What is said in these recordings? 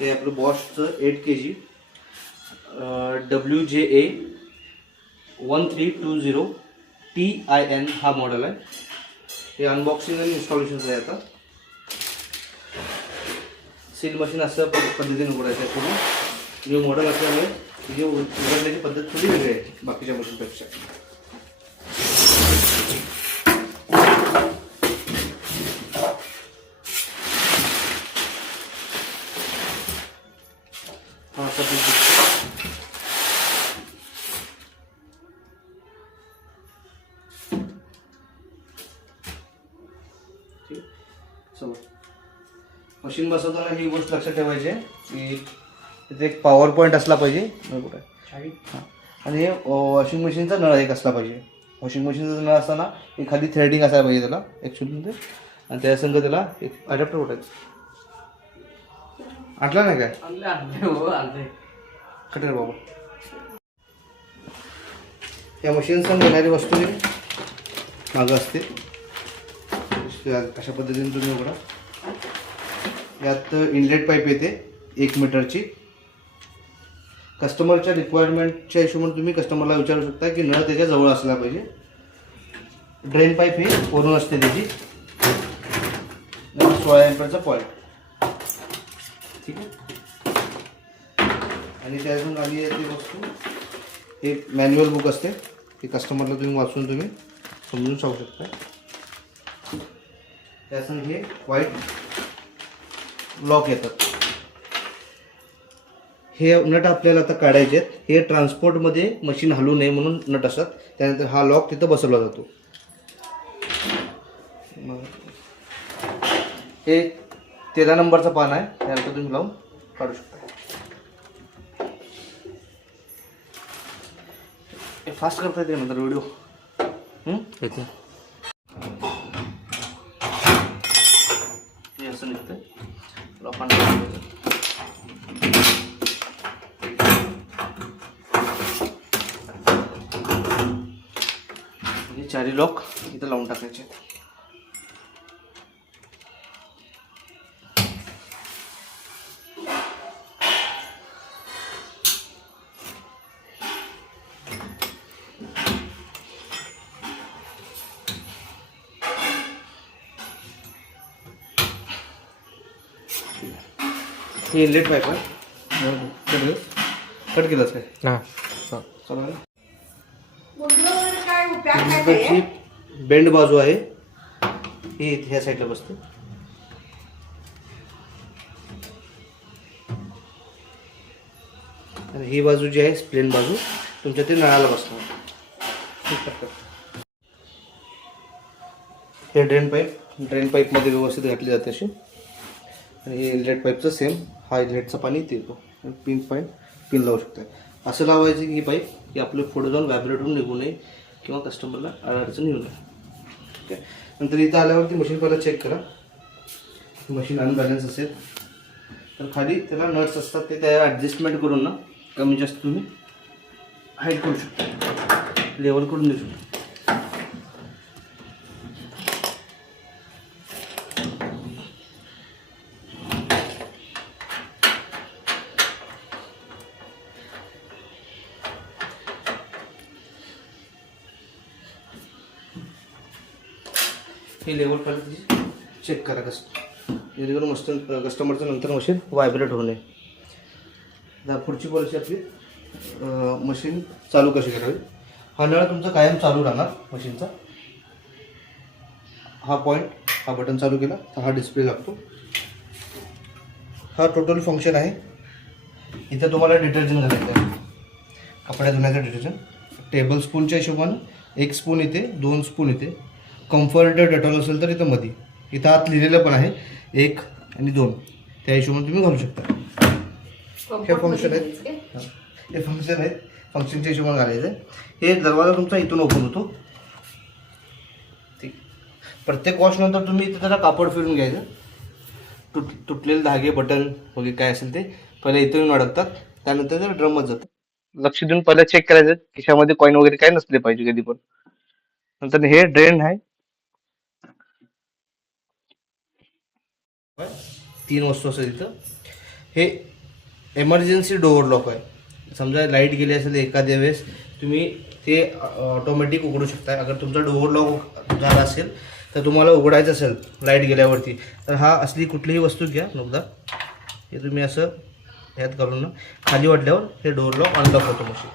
हे आपलं बॉशचं 8 kg WJA 1320 TIN हा मॉडेल आहे. हे अनबॉक्सिंग आणि इन्स्टॉलेशन आहे. आता सील मशीन असं पद्धतीने उघडायचं आहे. पूर्ण न्यू मॉडेल असल्यामुळे ही उघडण्याची पद्धत थोडी वेगळी आहे बाकीच्या मशीनपेक्षा. हा असा पीस ठीक समोर. मशीन बसवताना ही गोष्ट लक्षात ठेवायची आहे की तिथे एक पॉवर पॉईंट असला पाहिजे कुठे. हां आणि हे वॉशिंग मशीनचा नळ एक असला पाहिजे. वॉशिंग मशीनचा नळ असताना एखादी थ्रेडिंग असायला पाहिजे त्याला ॲक्च्युली. आणि त्या संग त्याला एक अडॅप्टर उठायचं. आटला नाही काय कटेल बाबा. या मशीन संग येणारी वस्तू मागं असते. अशा पद्धतीने तुम्ही उघडा. यात इनलेट पाईप येते 1 मीटरची. कस्टमरच्या रिक्वायरमेंटच्या हिशोबाने तुम्ही कस्टमरला विचारू शकता की नळ त्याच्या जवळ असला पाहिजे. ड्रेन पाईप ही वरून असते त्याची. 16 एम्परचा पॉईंट. ठीक आहे. आणि त्यातून आली आहे ती वस्तू एक मॅन्युअल बुक असते. ते कस्टमरला तुम्ही वाचून तुम्ही समजून सांगू शकता. त्यासंग हे व्हाईट लॉक येतात. हे नट आपल्याला आता काढायचे आहेत. हे ट्रान्सपोर्टमध्ये मशीन हलू नये म्हणून नट असतात. त्यानंतर हा लॉक तिथं बसवला जातो. हे 13 नंबरचा पान आहे. त्यानंतर तुम्ही लावून काढू शकता. हे फास्ट करता येते नंतर व्हिडिओ येते. हे असं निघतं. चारी लॉक इथं लावून टाकायचे. हे इनलेट पाईप आहे. कट केलंच काय. हां चालेल. बेंड बाजू आहे ही ह्या साईडला बसते. आणि ही बाजू जी आहे स्प्लेन बाजू तुमच्या ते नळाला बसणार. हे ड्रेन पाईपमध्ये व्यवस्थित घातली जाते अशी. आणि हे इनलेट पाईपचं सेम हा इनलेटचं पाणी इथे येतो. पिन लावू शकता. असं लावायचं की ही पाईप की आपलं पुढे जाऊन व्हायब्रेट होऊन निघू नये किंवा कस्टमरला अडचण येऊ नये. ठीक आहे. नंतर इथं आल्यावरती मशीन पहिला चेक करा. मशीन अनबॅलन्स असेल तर खाली त्याला नट्स असतात ते त्या ॲडजस्टमेंट करून ना कमी जास्त तुम्ही हाईट करू शकता. लेवल करून देऊ शकता. हे लेवल पहिलं चेक करा जेणेकरून कस्टमरचं नंतर मशीन व्हायब्रेट होऊ नये. पुढची पॉलिसी आपली मशीन चालू कशी करावी. हा नळ तुमचा कायम चालू राहणार मशीनचा. हा पॉईंट हा बटन चालू केला तर हा डिस्प्ले लागतो. हा टोटल फंक्शन आहे. इथं तुम्हाला डिटर्जंट घालायचं आहे. कपड्या धुण्याचं डिटर्जंट. टेबल स्पूनच्या हिशोबाने 1 स्पून इथे 2 स्पून इथे. कम्फर्ट डेटॉल असेल तर इथं मध्ये. इथं आत लिहिलेलं पण आहे 1 आणि 2. त्या हिशोबाने तुम्ही घालू शकता. हे फंक्शन आहेत. हे फंक्शन आहेत. फंक्शनच्या हिशोबाने घालायचं आहे. हे दरवाजा तुमचा इथून ओपन होतो. ठीक. प्रत्येक वॉशनंतर तुम्ही इथं त्याला कापड फिरून घ्यायचं. तुटलेले धागे बटन वगैरे काय असेल ते पहिले इथं येऊन अडकतात. त्यानंतर ते ड्रममध्ये जातं. लक्ष देऊन पहिलं चेक करायचं खिशामध्ये कॉईन वगैरे काय नसले पाहिजे कधी पण. नंतर हे ड्रेन आहे. 3 वस्तू असतात इथं. हे एमर्जन्सी डोअर लॉक आहे. समजा लाईट गेली असेल एखाद्या वेळेस तुम्ही ते ऑटोमॅटिक उघडू शकता. अगर तुमचा डोअर लॉक झाला असेल तर तुम्हाला उघडायचं असेल लाईट गेल्यावरती, तर हा असली कुठलीही वस्तू घ्या नुकदा, हे तुम्ही असं ह्यात घालून ना खाली वाटल्यावर हे डोअर लॉक अनलॉक होतो मशीन.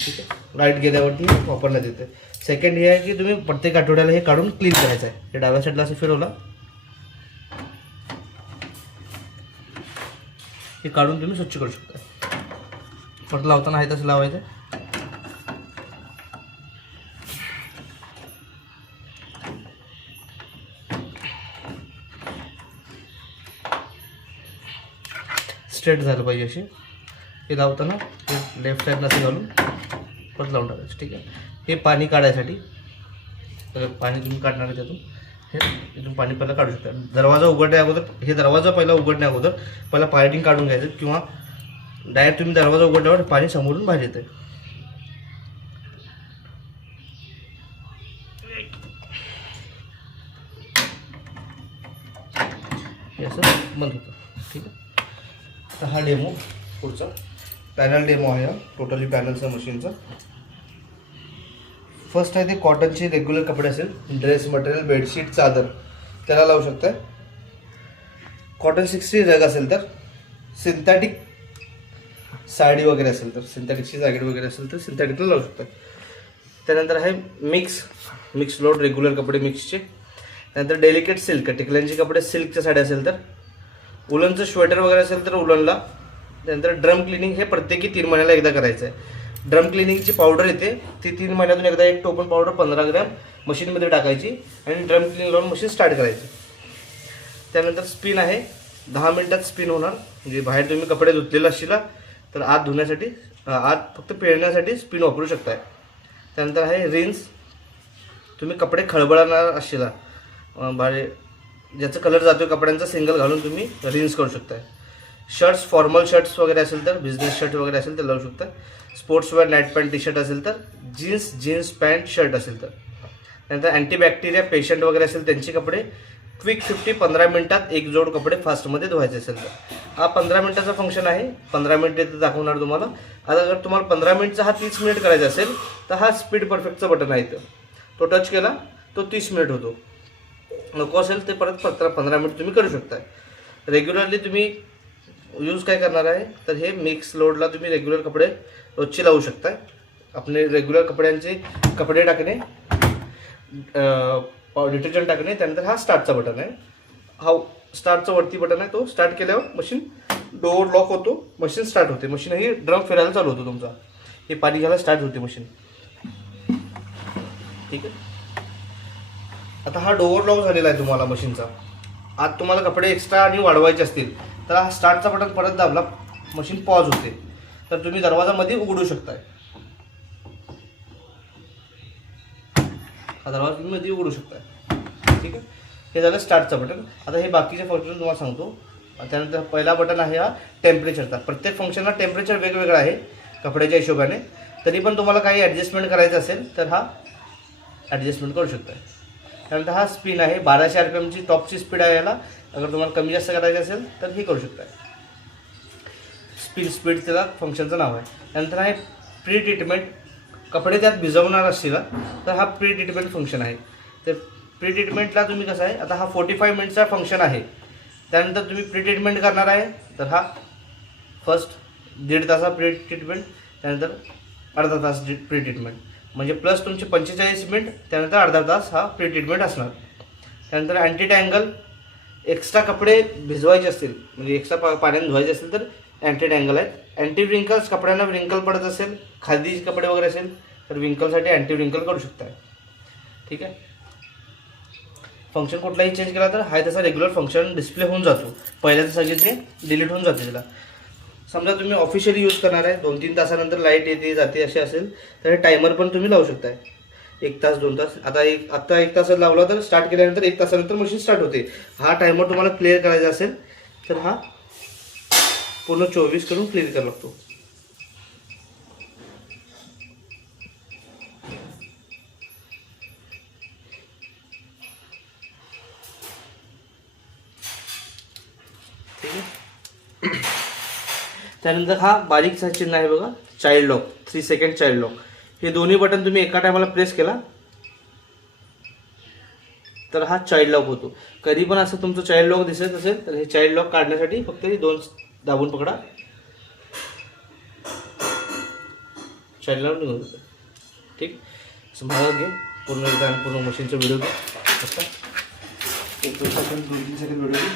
ठीक आहे, लाईट गेल्यावरती वापरण्यात येते. सेकंड हे आहे की तुम्ही प्रत्येक आठवड्याला हे काढून क्लीन करायचं आहे. हे डाव्या साईडला असं फिरवला, हे काढून तुम्ही स्वच्छ करू शकता. परत लावताना आहे तसं लावायचं. स्ट्रेट झालं पाहिजे अशी. हे लावताना हे लेफ्ट साईडला असं घालून परत लावून टाकायचं. ठीक आहे, हे पाणी काढायसाठी पाणी तुम्ही काढणार आहे त्यातून, हे इथून पाणी पहिला काढू शकता. दरवाजा उघडण्या अगोदर, हे दरवाजा पहिला उघडण्या अगोदर पहिला पायटिंग काढून घ्यायचं, किंवा डायरेक्ट तुम्ही दरवाजा उघडल्यावर पाणी समोरून बाहेर येतं. हे असं बंद होतं. ठीक आहे, तर हा डेमो पुढचा पॅनल डेमो आहे. हा टोटली पॅनलचा मशीनचा. फर्स्ट आहे ते कॉटनचे रेग्युलर कपडे असेल, ड्रेस मटेरियल, बेडशीट, चादर, त्याला लावू शकताय. कॉटन 60 रग असेल तर, सिंथेटिक साडी वगैरे असेल तर, सिंथेटिकची जॅकेट वगैरे असेल तर सिंथेटिकला लावू शकताय. त्यानंतर आहे मिक्स लोड रेग्युलर कपडे मिक्सचे. त्यानंतर डेलिकेट सिल्क, टिकल्यांचे कपडे, सिल्कच्या साड्या असेल तर, उलनचं स्वेटर वगैरे असेल तर उलनला. त्यानंतर ड्रम क्लिनिंग हे प्रत्येकी 3 महिन्याला एकदा करायचं आहे. ड्रम क्लिनिंगची पावडर येते, ती 3 महिन्यातून एकदा एक टोपण पावडर 15 ग्रॅम मशीनमध्ये टाकायची आणि ड्रम क्लीन लावून मशीन स्टार्ट करायची. त्यानंतर स्पिन आहे, 10 मिनिटात स्पिन होणार. म्हणजे बाहेर तुम्ही कपडे धुतलेला असशीला तर आत धुण्यासाठी, आत फक्त पिळण्यासाठी स्पिन वापरू शकताय. त्यानंतर आहे रिन्स, तुम्ही कपडे खळबळणार असशीला बाहेर ज्याचा कलर जातो कपड्यांचा, सिंगल घालून तुम्ही रिन्स करू शकताय. शर्ट्स, फॉर्मल शर्ट्स वगैरे असेल तर, बिझनेस शर्ट वगैरे असेल तर लावू शकता. Sportswear, night pant, T shirt असेल तर, जीन्स पॅन्ट शर्ट असेल तर. त्यानंतर अँटीबॅक्टेरिया पेशंट वगैरे असेल त्यांचे कपडे क्विक 50 15 मिनिटात एक जोड कपडे फास्टमध्ये धुवायचे असेल तर. हा 15 मिनिटाचा फंक्शन आहे. 15 मिनिट इथे दाखवणार तुम्हाला. आता जर तुम्हाला 15 मिनिटचा हा 30 मिनिट करायचा असेल तर हा स्पीड परफेक्टचा बटन आहे इथं, तो टच केला तो 30 मिनिट होतो. नको असेल ते परत 15 मिनिट तुम्ही करू शकता. रेग्युलरली तुम्ही यूज काय करणार आहे तर हे मिक्स लोडला तुम्ही रेग्युलर कपडे रोजचे लावू शकता. आपले रेग्युलर कपड्यांचे कपडे टाकणे, डिटर्जंट टाकणे. त्यानंतर हा स्टार्टचा बटन आहे. हा स्टार्टचा वरती बटन आहे, तो स्टार्ट केल्यावर मशीन डोअर लॉक होतो, मशीन स्टार्ट होते. मशीन ही ड्रम फिरायला चालू होतो तुमचा, हे पाणी घ्यायला स्टार्ट होते मशीन. ठीक आहे, आता हा डोअर लॉक झालेला आहे तुम्हाला मशीनचा. आत तुम्हाला कपडे एक्स्ट्रा आणि वाढवायचे असतील तर हा स्टार्टचा बटन परत दाबला, मशीन पॉज होते, तर तुम्ही दरवाजा मध्ये उघडू शकताय. हा दरवाजा तुम्ही मध्ये उघडू शकताय. ठीक आहे, हे झालं स्टार्टचं बटन. आता हे बाकीचे फंक्शन तुम्हाला सांगतो. त्यानंतर पहिला बटन आहे हा टेम्परेचरचा. प्रत्येक फंक्शनला टेम्परेचर वेगवेगळं आहे कपड्याच्या हिशोबाने. तरी पण तुम्हाला काही ॲडजस्टमेंट करायचं असेल तर हा ॲडजस्टमेंट करू शकताय. त्यानंतर हा स्पिन आहे, 1200 RPMची टॉपची स्पीड आहे याला. अगर तुम्हाला कमी जास्त करायचं असेल तर हे करू शकताय. स्पीड त्याला फंक्शनचं नाव आहे. त्यानंतर आहे प्री ट्रीटमेंट, कपडे त्यात भिजवणार असतील तर हा प्री ट्रीटमेंट फंक्शन आहे. तर प्री ट्रीटमेंटला तुम्ही कसं आहे, आता हा 45 मिनिटचा फंक्शन आहे. त्यानंतर तुम्ही प्री ट्रीटमेंट करणार आहे तर हा फर्स्ट 1.5 तास प्री ट्रीटमेंट, त्यानंतर अर्धा तास प्री ट्रीटमेंट, म्हणजे प्लस तुमचे 45 मिनिट, त्यानंतर अर्धा तास हा प्री ट्रीटमेंट असणार. त्यानंतर अँटी टँगल, एक्स्ट्रा कपडे भिजवायचे असतील म्हणजे एक्स्ट्रा पाण्याने धुवायचे असतील तर अँटी टँगल आहेत. अँटी व्रिंकल्स, कपड्यांना व्रिंकल पडत असेल, खादीचे कपडे वगैरे असेल तर व्रिंकलसाठी अँटी व्रिंकल करू शकताय. ठीक आहे, फंक्शन कुठलाही चेंज केला तर हा त्याचा रेग्युलर फंक्शन डिस्प्ले होऊन जातो. पहिल्याचं सगळे ते डिलीट होऊन जाते त्याला. समजा तुम्ही ऑफिशियली यूज करणार आहे, 2-3 तासानंतर लाईट येते जाते असे असेल तर हे टायमर पण तुम्ही लावू शकताय. 1 तास 2 तास. आता 1 तास लावला तर स्टार्ट केल्यानंतर 1 तासानंतर मशीन स्टार्ट होते. हा टायमर तुम्हाला क्लिअर करायचा असेल तर हा पूर्ण 24 करून क्लिअर करावा लागतो. ठीक आहे, त्यानंतर हा बारीकसा चिन्ह आहे बघा, child lock, 3 second child lock. हे दोन्ही बटन तुम्ही एका टायमाला प्रेस केला तर हा चाइल्ड लॉक होतो. कधी पण असं तुमचं चाइल्ड लॉक दिसत असेल तर हे चाइल्ड लॉक काढण्यासाठी फक्त हे 2 दाबून पकडा, चाइल्ड लॉक निघून जातं. ठीक, असं मला घे पूर्ण एकदा आणि पूर्ण मशीनचा व्हिडिओ घे. असं 1-2 सेकंड 2-3 सेकंड व्हिडिओ घे.